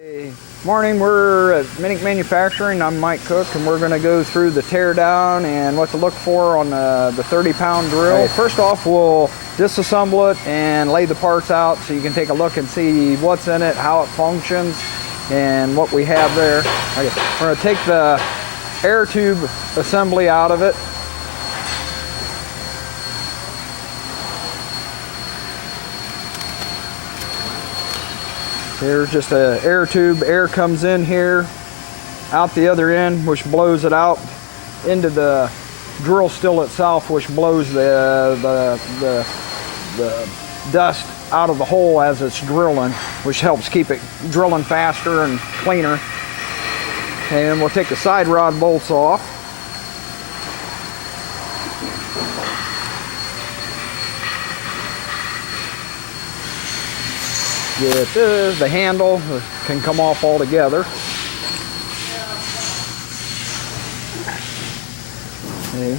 Hey, morning, we're at Minnich Manufacturing. I'm Mike Cook, and we're going to go through the tear down and what to look for on the 30-pound drill. Right. First off, we'll disassemble it and lay the parts out so you can take a look and see what's in it, how it functions, and what we have there. Okay. We're going to take the air tube assembly out of it. Here's just an air tube. Air comes in here, out the other end, which blows it out into the drill still itself, which blows the dust out of the hole as it's drilling, which helps keep it drilling faster and cleaner. And we'll take the side rod bolts off. Get this, the handle can come off altogether. Okay.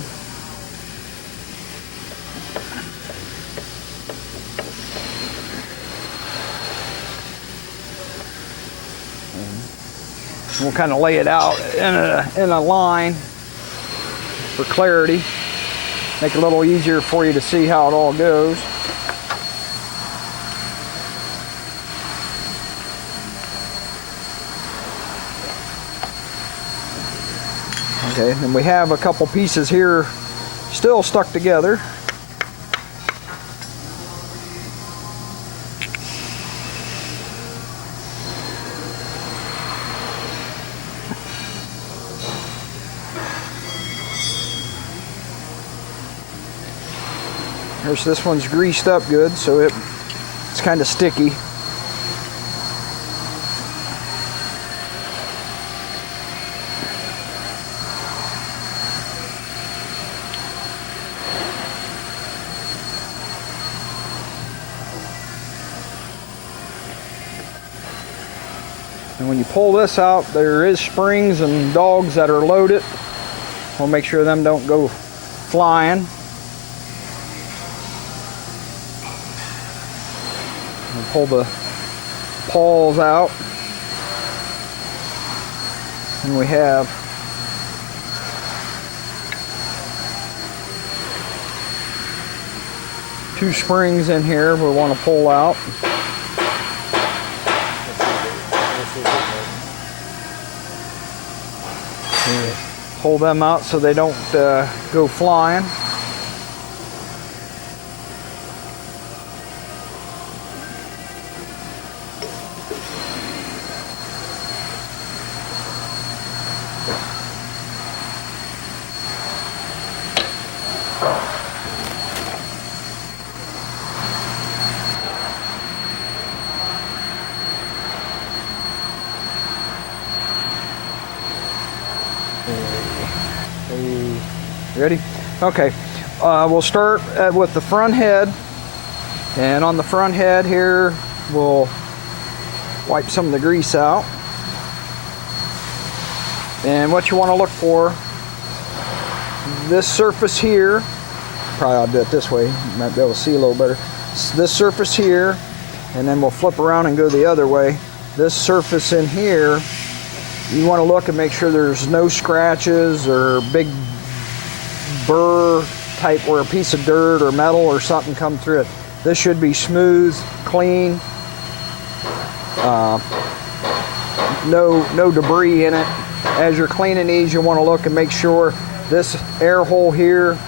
We'll kind of lay it out in a line for clarity. Make it a little easier for you to see how it all goes. Okay, and we have a couple pieces here still stuck together. This one's greased up good, so it's kind of sticky. And when you pull this out, there is springs and dogs that are loaded. We'll make sure them don't go flying. And pull the pawls out. And we have two springs in here we want to pull out. Pull them out so they don't go flying. Ready? Okay. We'll start with the front head, and on the front head here we'll wipe some of the grease out. And what you want to look for, this surface here, probably I'll do it this way, you might be able to see a little better. This surface here, and then we'll flip around and go the other way. This surface in here, you want to look and make sure there's no scratches or big burr type where a piece of dirt or metal or something come through it. This should be smooth, clean, no debris in it. As you're cleaning these, you want to look and make sure this air hole here,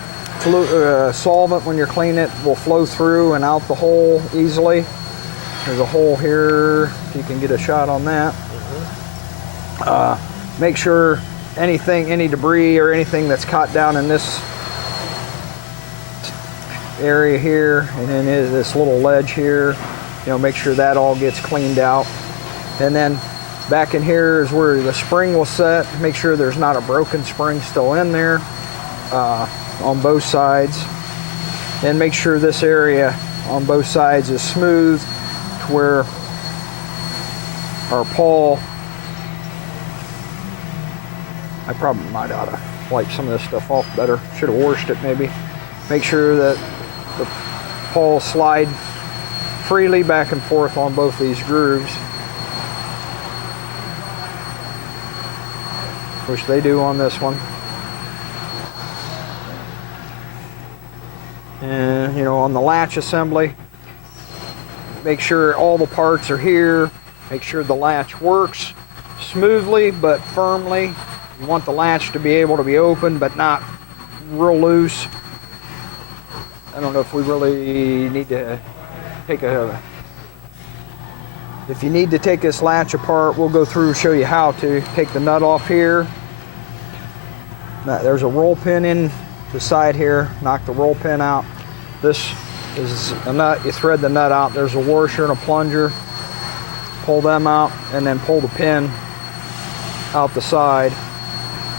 solvent when you're cleaning it will flow through and out the hole easily. There's a hole here, if you can get a shot on that. Make sure any debris or anything that's caught down in this area here, and then this little ledge here, make sure that all gets cleaned out. And then back in here is where the spring will set. Make sure there's not a broken spring still in there on both sides. And make sure this area on both sides is smooth to where our pawl, I probably might ought to wipe some of this stuff off better. Should have washed it maybe. Make sure that the pawl slide freely back and forth on both these grooves. which they do on this one. And you know, on the latch assembly, make sure all the parts are here. Make sure the latch works smoothly but firmly. You want the latch to be able to be open but not real loose. I don't know if we really need to take a... If you need to take this latch apart, we'll go through and show you how to. Take the nut off here. Now, there's a roll pin in the side here. Knock the roll pin out. This is a nut. You thread the nut out. There's a washer and a plunger. Pull them out and then pull the pin out the side.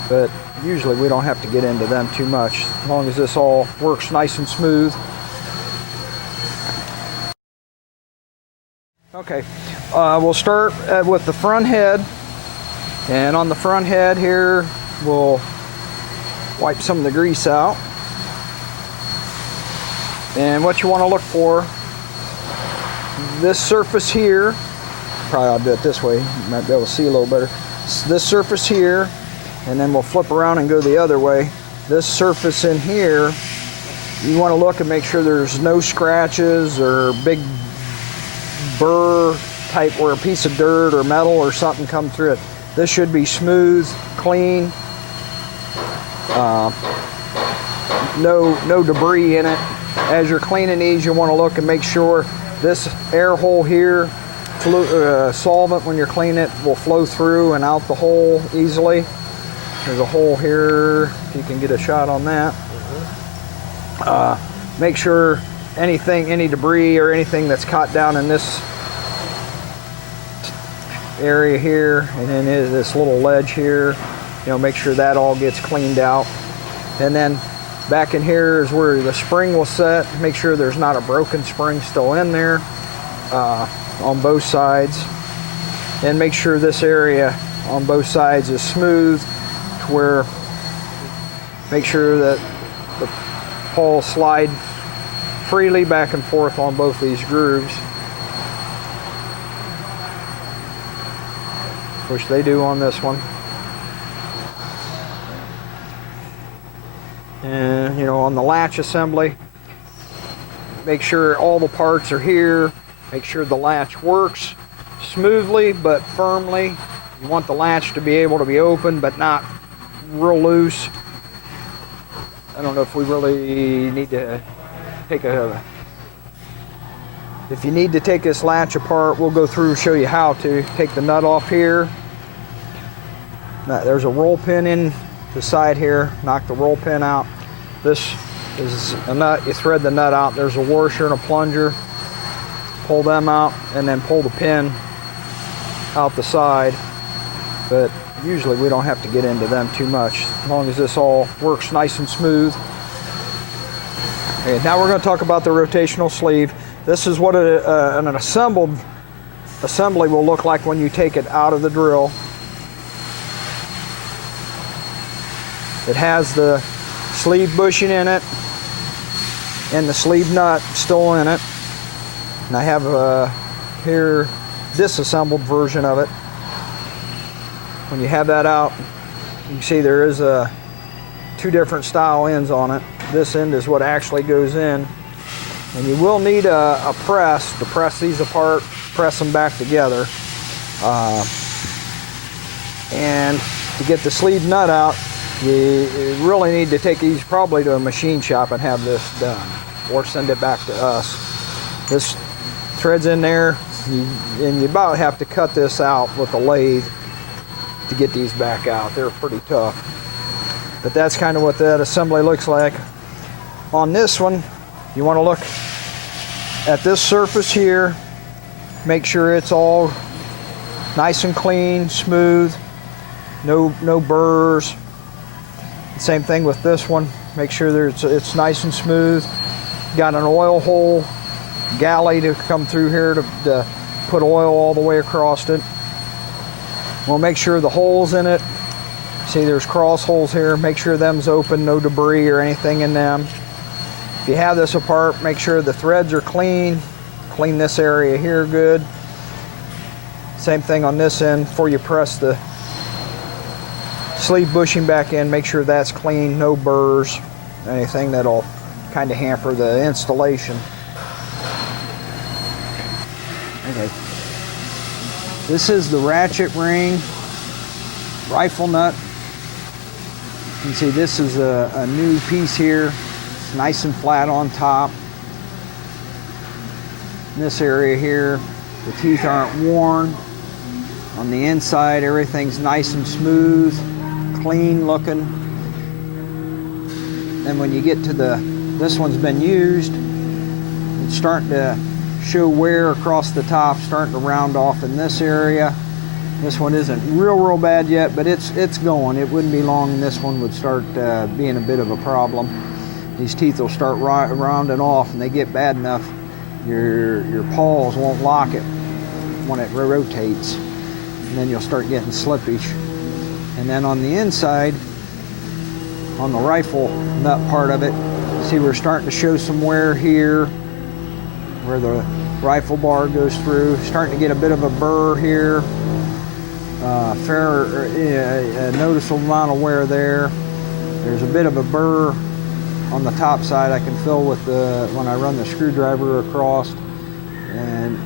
But usually we don't have to get into them too much, as long as this all works nice and smooth. Okay, we'll start with the front head. And on the front head here, we'll wipe some of the grease out. And what you want to look for, this surface here, probably I'll do it this way, you might be able to see a little better. This surface here, and then we'll flip around and go the other way. This surface in here, you want to look and make sure there's no scratches or big burr type where a piece of dirt or metal or something come through it. This should be smooth, clean, no debris in it. As you're cleaning these, you want to look and make sure this air hole here, solvent when you're cleaning it will flow through and out the hole easily. There's a hole here, if you can get a shot on that. Make sure any debris or anything that's caught down in this area here and then this little ledge here, you know, make sure that all gets cleaned out. And then back in here is where the spring will set. Make sure there's not a broken spring still in there on both sides. And make sure this area on both sides is smooth, to where make sure that the pole slide freely back and forth on both these grooves, which they do on this one. And you know, on the latch assembly, make sure all the parts are here. Make sure the latch works smoothly but firmly. You want the latch to be able to be open but not real loose. I don't know if we really need to take a... If you need to take this latch apart, we'll go through and show you how to. Take the nut off here. Now, there's a roll pin in the side here. Knock the roll pin out. This is a nut. You thread the nut out. There's a washer and a plunger. Pull them out and then pull the pin out the side. But usually we don't have to get into them too much, as long as this all works nice and smooth. Okay, now we're going to talk about the rotational sleeve. This is what an assembled assembly will look like when you take it out of the drill. It has the sleeve bushing in it and the sleeve nut still in it. And I have here disassembled version of it. When you have that out, you can see there is two different style ends on it. This end is what actually goes in. And you will need a press to press these apart, press them back together. And to get the sleeve nut out, you really need to take these probably to a machine shop and have this done, or send it back to us. This threads in there, and you about have to cut this out with a lathe to get these back out. They're pretty tough. But that's kind of what that assembly looks like. On this one, you want to look at this surface here. Make sure it's all nice and clean, smooth, no burrs. Same thing with this one. Make sure that it's nice and smooth. Got an oil hole galley to come through here to put oil all the way across it. We'll make sure the holes in it, see there's cross holes here, make sure them's open, no debris or anything in them. If you have this apart, make sure the threads are clean. Clean this area here good. Same thing on this end before you press the sleeve bushing back in, make sure that's clean, no burrs, anything that'll kind of hamper the installation. Okay. This is the ratchet ring rifle nut. You can see this is a new piece here. It's nice and flat on top. In this area here, the teeth aren't worn. On the inside, everything's nice and smooth, clean looking. And when you get to this one's been used, it's starting to show wear across the top, starting to round off in this area. This one isn't real bad yet, but it's going. It wouldn't be long and this one would start being a bit of a problem. These teeth will start rounding off, and they get bad enough, your paws won't lock it when it rotates. And then you'll start getting slippage. And then on the inside, on the rifle nut part of it, see we're starting to show some wear here where the rifle bar goes through. Starting to get a bit of a burr here. A noticeable amount of wear there. There's a bit of a burr on the top side I can feel with when I run the screwdriver across. And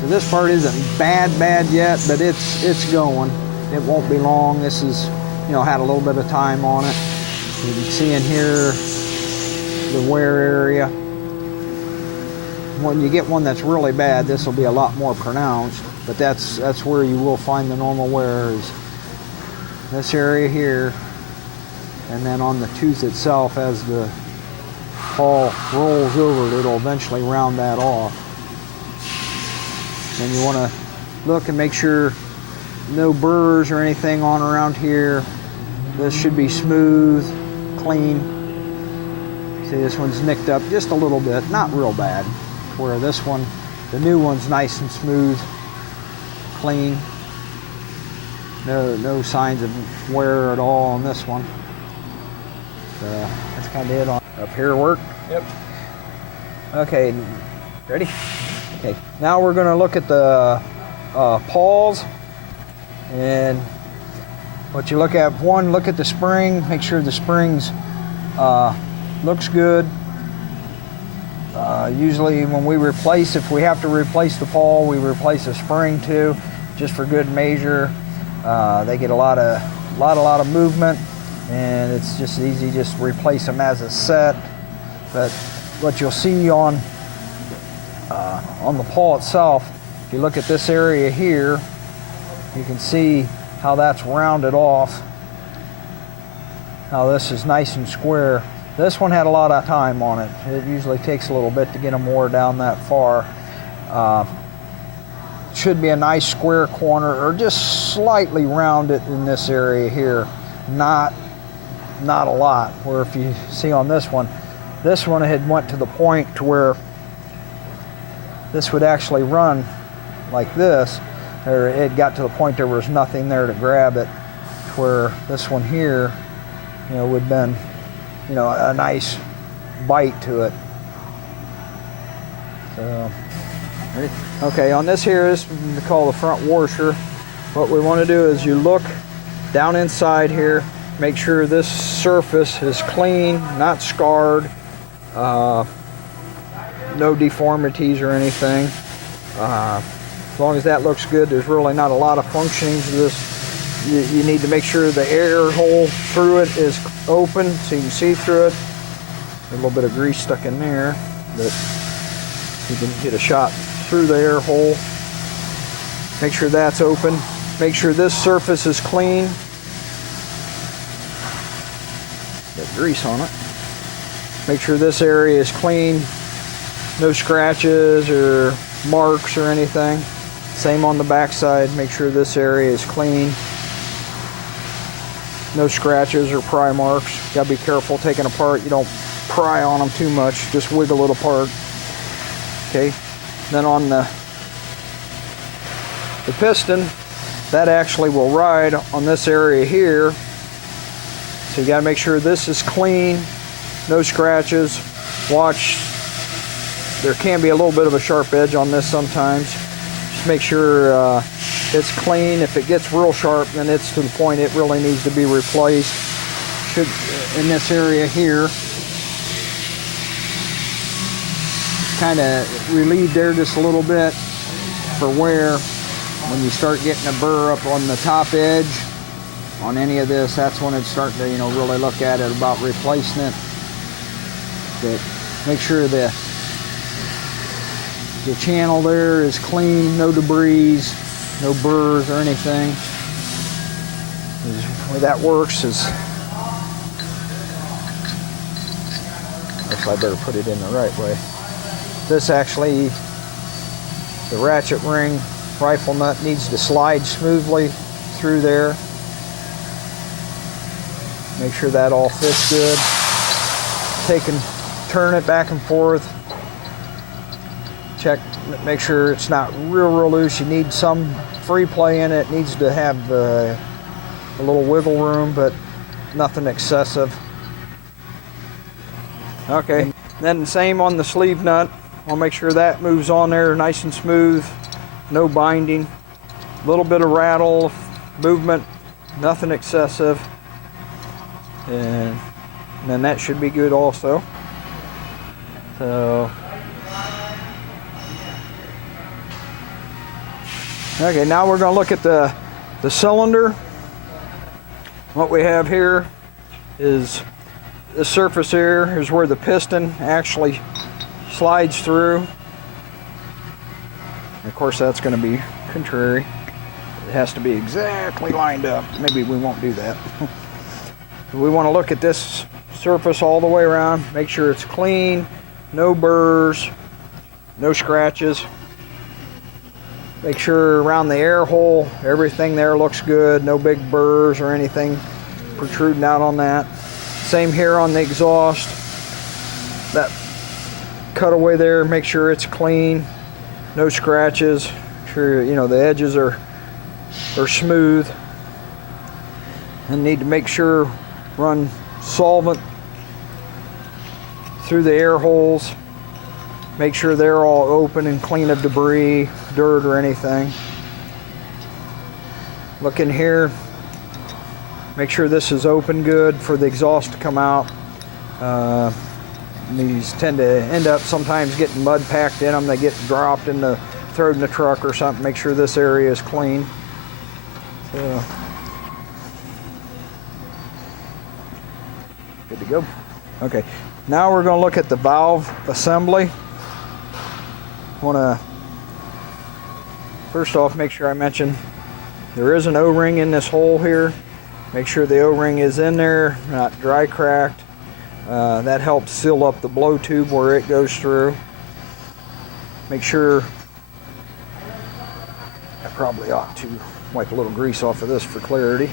so this part isn't bad yet, but it's going. It won't be long. This is, had a little bit of time on it. You can see in here the wear area. When you get one that's really bad, this will be a lot more pronounced, but that's where you will find the normal wear, is this area here, and then on the tooth itself. As the paw rolls over, it'll eventually round that off. Then you want to look and make sure no burrs or anything on around here. This should be smooth, clean. See, this one's nicked up just a little bit, not real bad. Where this one, the new one's nice and smooth, clean. No signs of wear at all on this one. That's kind of it on up here. Work. Yep. Okay, ready? Okay, now we're going to look at the paws, and what you look at, one, look at the spring, make sure the springs looks good. Usually when we replace, if we have to replace the paw, we replace the spring too, just for good measure. They get a lot of movement, and it's just easy just to replace them as a set. But what you'll see on the paw itself, if you look at this area here, you can see how that's rounded off, how this is nice and square. This one had a lot of time on it. It usually takes a little bit to get them wore down that far. Should be a nice square corner, or just slightly rounded in this area here. Not a lot. Where if you see on this one had went to the point to where this would actually run like this, or it got to the point there was nothing there to grab it, where this one here, would have been, a nice bite to it. So, ready? Okay, on this here is what we call the front washer. What we want to do is you look down inside here, make sure this surface is clean, not scarred, no deformities or anything. As long as that looks good, there's really not a lot of functioning to this. You need to make sure the air hole through it is open so you can see through it. A little bit of grease stuck in there, but you can get a shot through the air hole. Make sure that's open. Make sure this surface is clean. Got grease on it. Make sure this area is clean. No scratches or marks or anything. Same on the back side. Make sure this area is clean. No scratches or pry marks. Gotta be careful taking apart. You don't pry on them too much. Just wiggle it apart. Okay. Then on the piston, that actually will ride on this area here. So you gotta make sure this is clean. No scratches. Watch. There can be a little bit of a sharp edge on this sometimes. Just make sure it's clean. If it gets real sharp, then it's to the point it really needs to be replaced. Should, in this area here, kind of relieve there just a little bit for wear. When you start getting a burr up on the top edge on any of this, that's when it's starting to, really look at it about replacing it. But make sure the channel there is clean, no debris, no burrs or anything. The way that works is, if I better put it in the right way. This actually, the ratchet ring rifle nut needs to slide smoothly through there. Make sure that all fits good. Turn it back and forth. Check, make sure it's not real loose. You need some free play in it. It needs to have a little wiggle room, but nothing excessive. Okay, then same on the sleeve nut. I'll make sure that moves on there nice and smooth. No binding. A little bit of rattle, movement, nothing excessive. And then that should be good also. So, okay, now we're going to look at the cylinder. What we have here is the surface here is where the piston actually slides through. And of course, that's going to be contrary. It has to be exactly lined up. Maybe we won't do that. We want to look at this surface all the way around, make sure it's clean, no burrs, no scratches. Make sure around the air hole, everything there looks good, no big burrs or anything protruding out on that. Same here on the exhaust. That cutaway there, make sure it's clean, no scratches. Make sure the edges are smooth. And need to make sure run solvent through the air holes. Make sure they're all open and clean of debris, dirt, or anything. Look in here. Make sure this is open good for the exhaust to come out. These tend to end up sometimes getting mud packed in them. They get dropped thrown in the truck or something. Make sure this area is clean. So, good to go. Okay, now we're going to look at the valve assembly. First off, make sure I mention there is an O-ring in this hole here. Make sure the O-ring is in there, not dry cracked. That helps seal up the blow tube where it goes through. Make sure, I probably ought to wipe a little grease off of this for clarity.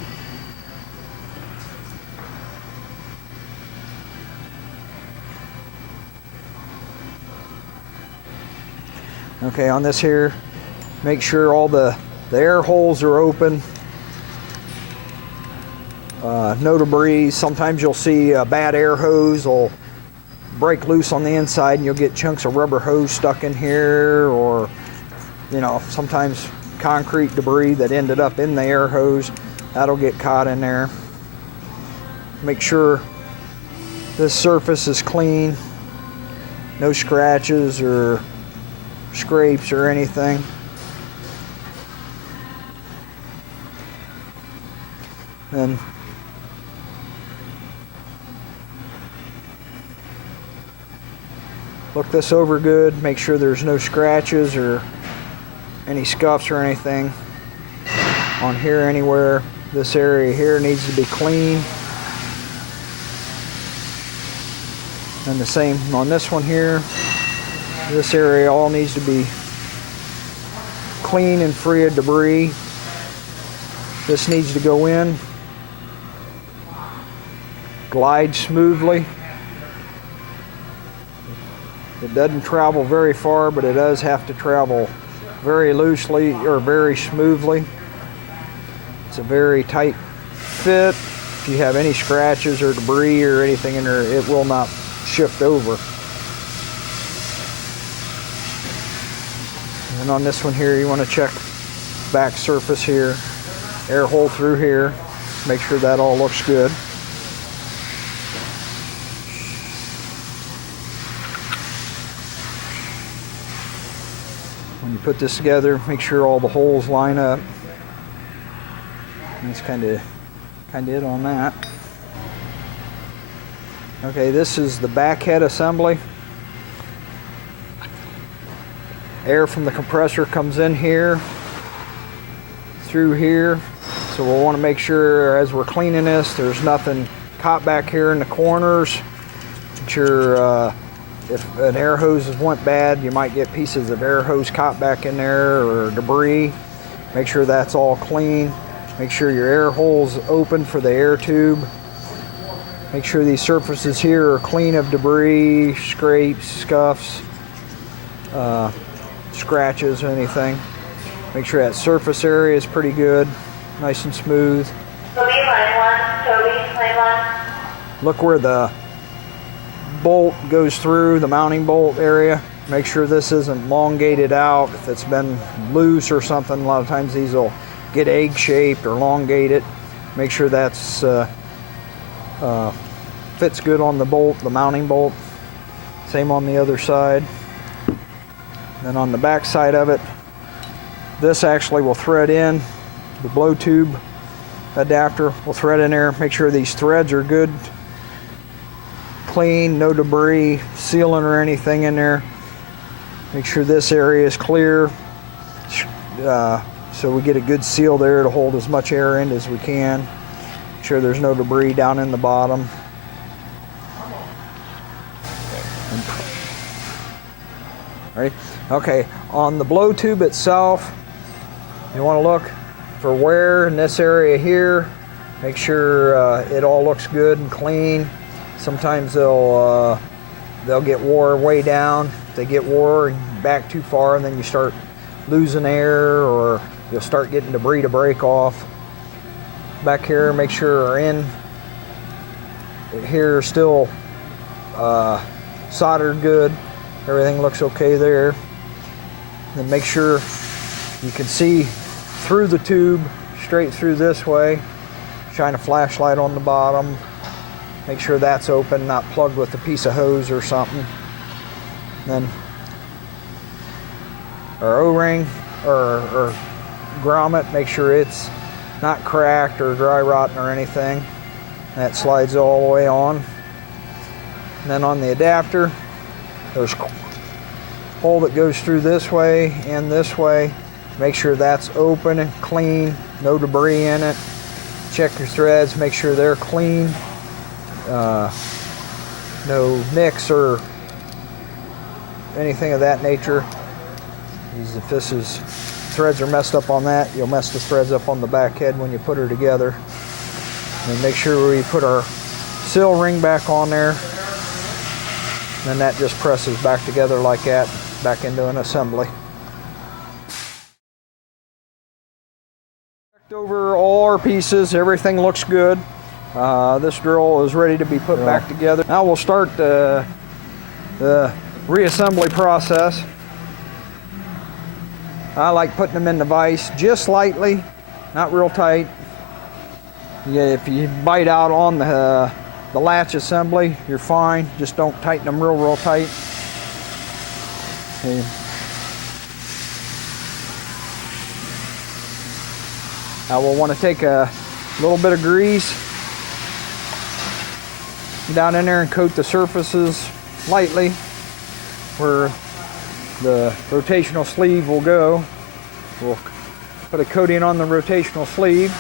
Okay, on this here, make sure all the air holes are open. No debris. Sometimes you'll see a bad air hose will break loose on the inside and you'll get chunks of rubber hose stuck in here, or sometimes concrete debris that ended up in the air hose, that'll get caught in there. Make sure this surface is clean, no scratches or scrapes or anything. Then look this over good, make sure there's no scratches or any scuffs or anything on here anywhere. This area here needs to be clean. And the same on this one here. This area all needs to be clean and free of debris. This needs to go in, glide smoothly. It doesn't travel very far, but it does have to travel very loosely or very smoothly. It's a very tight fit. If you have any scratches or debris or anything in there, it will not shift over. And on this one here, you want to check back surface here, air hole through here. Make sure that all looks good. When you put this together, make sure all the holes line up. That's kind of it on that. Okay, this is the back head assembly. Air from the compressor comes in here, through here. So we'll want to make sure as we're cleaning this, there's nothing caught back here in the corners. Make sure if an air hose went bad, you might get pieces of air hose caught back in there or debris. Make sure that's all clean. Make sure your air hole's open for the air tube. Make sure these surfaces here are clean of debris, scrapes, scuffs, scratches, or anything. Make sure that surface area is pretty good, nice and smooth. Toby, line 1. Look where the bolt goes through, the mounting bolt area. Make sure this isn't elongated out. If it's been loose or something, a lot of times these will get egg-shaped or elongated. Make sure that's fits good on the bolt, the mounting bolt. Same on the other side. Then on the back side of it, this actually will thread in. The blow tube adapter will thread in there. Make sure these threads are good, clean, no debris, sealant or anything in there. Make sure this area is clear, so we get a good seal there to hold as much air in as we can. Make sure there's no debris down in the bottom. Ready? Okay, on the blow tube itself, you want to look for wear in this area here. Make sure it all looks good and clean. Sometimes they'll get wore way down. If they get wore back too far, and then you start losing air, or you'll start getting debris to break off. Back here, make sure our end here is still soldered good. Everything looks okay there. Then make sure you can see through the tube, straight through this way. Shine a flashlight on the bottom. Make sure that's open, not plugged with a piece of hose or something. Then our O-ring or grommet, make sure it's not cracked or dry rotten or anything. That slides all the way on. And then on the adapter, there's a hole that goes through this way and this way. Make sure that's open and clean, no debris in it. Check your threads, make sure they're clean. No nicks or anything of that nature. If threads are messed up on that, you'll mess the threads up on the back head when you put her together. And make sure we put our seal ring back on there. Then that just presses back together like that, back into an assembly. Checked over all our pieces, everything looks good. This drill is ready to be put back together. Now we'll start the reassembly process. I like putting them in the vise just lightly, not real tight. If you bite out on the latch assembly, you're fine. Just don't tighten them real tight. Okay. Now we'll want to take a little bit of grease down in there and coat the surfaces lightly where the rotational sleeve will go. We'll put a coating on the rotational sleeve.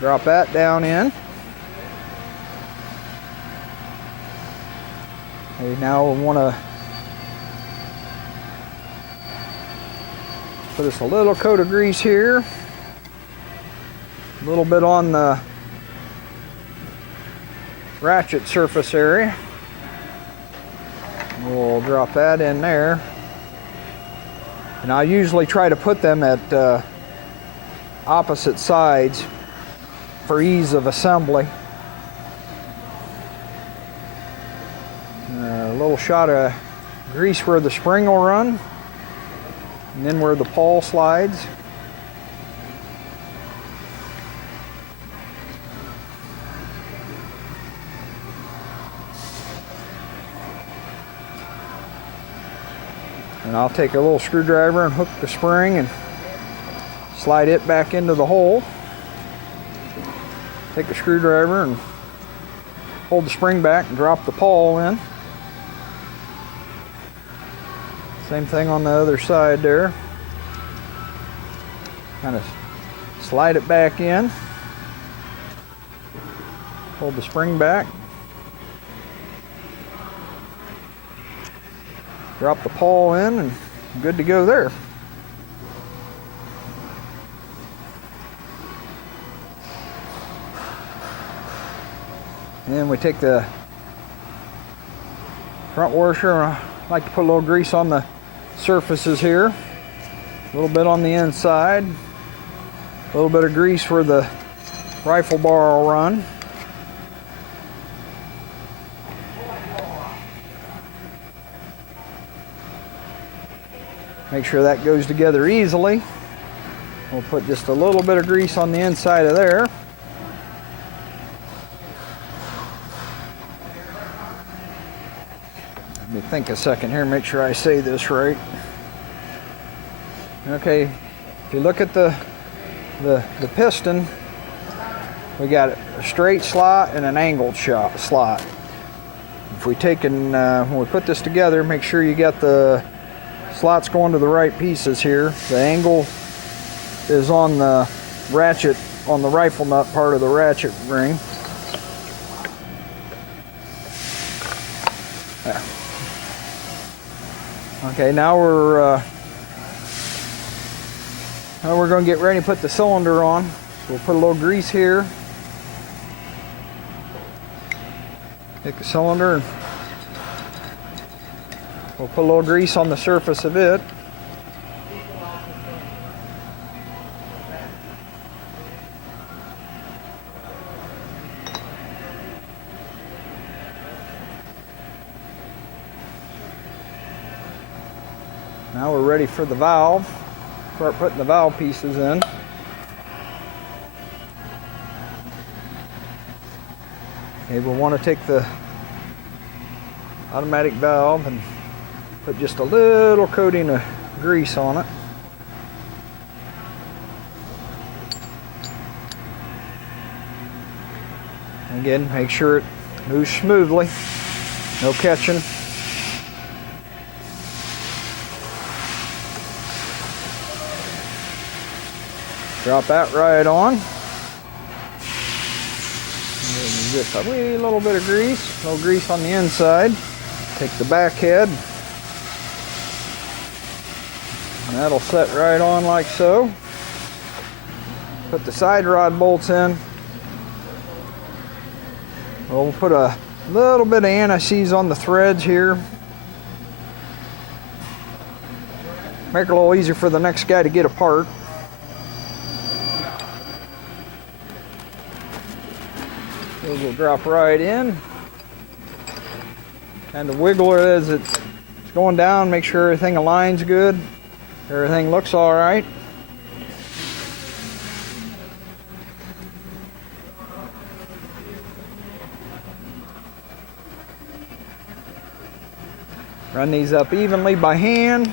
Drop that down in. Okay, now we want to put us a little coat of grease here. A little bit on the ratchet surface area. We'll drop that in there. And I usually try to put them at opposite sides for ease of assembly. shot of grease where the spring will run, and then where the pawl slides. And I'll take a little screwdriver and hook the spring and slide it back into the hole. Take a screwdriver and hold the spring back and drop the pawl in. Same thing on the other side there. Kind of slide it back in. Hold the spring back. Drop the pawl in and good to go there. And then we take the front washer, and I like to put a little grease on the surfaces here. A little bit on the inside. A little bit of grease where the rifle bar will run. Make sure that goes together easily. We'll put just a little bit of grease on the inside of there. Let me think a second here, make sure I say this right. Okay, if you look at the piston, we got a straight slot and an angled slot. If we take and when we put this together, make sure you got the slots going to the right pieces here. The angle is on the ratchet, on the rifle nut part of the ratchet ring. There. Okay, now we're going to get ready to put the cylinder on. So we'll put a little grease here. Take the cylinder and we'll put a little grease on the surface of it. Now we're ready for the valve. Start putting the valve pieces in. Okay, we'll want to take the automatic valve and put just a little coating of grease on it. Again, make sure it moves smoothly, no catching. Drop that right on. Just a wee little bit of grease, a little grease on the inside. Take the back head. And that'll set right on like so. Put the side rod bolts in. We'll put a little bit of anti-seize on the threads here. Make it a little easier for the next guy to get apart. Those will drop right in. Kind of wiggle it as it's going down. Make sure everything aligns good. Everything looks all right. Run these up evenly by hand.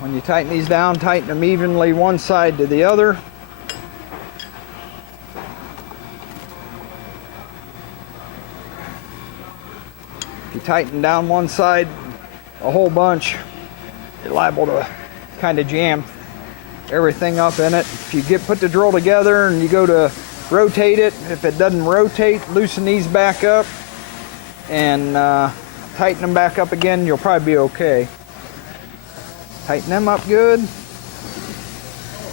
When you tighten these down, tighten them evenly one side to the other. If you tighten down one side a whole bunch, you're liable to kind of jam everything up in it. If you put the drill together and you go to rotate it, if it doesn't rotate, loosen these back up and tighten them back up again, you'll probably be okay. Tighten them up good.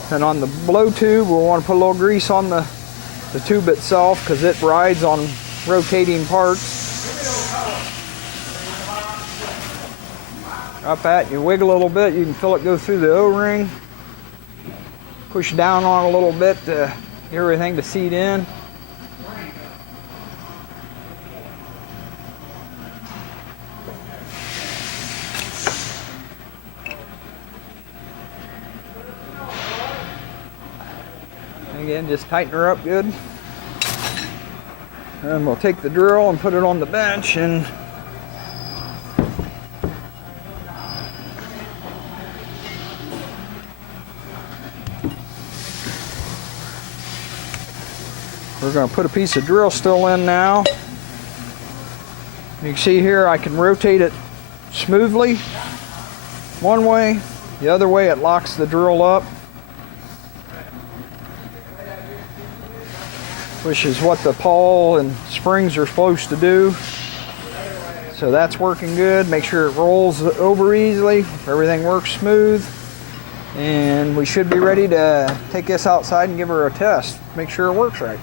And on the blow tube, we'll want to put a little grease on the tube itself because it rides on rotating parts. Drop that, you wiggle a little bit, you can feel it go through the O-ring. Push down on it a little bit to get everything to seat in. Again, just tighten her up good. And we'll take the drill and put it on the bench and we're going to put a piece of drill steel in now. You can see here I can rotate it smoothly one way, the other way it locks the drill up, which is what the pawl and springs are supposed to do. So that's working good. Make sure it rolls over easily, everything works smooth, and we should be ready to take this outside and give her a test, make sure it works right.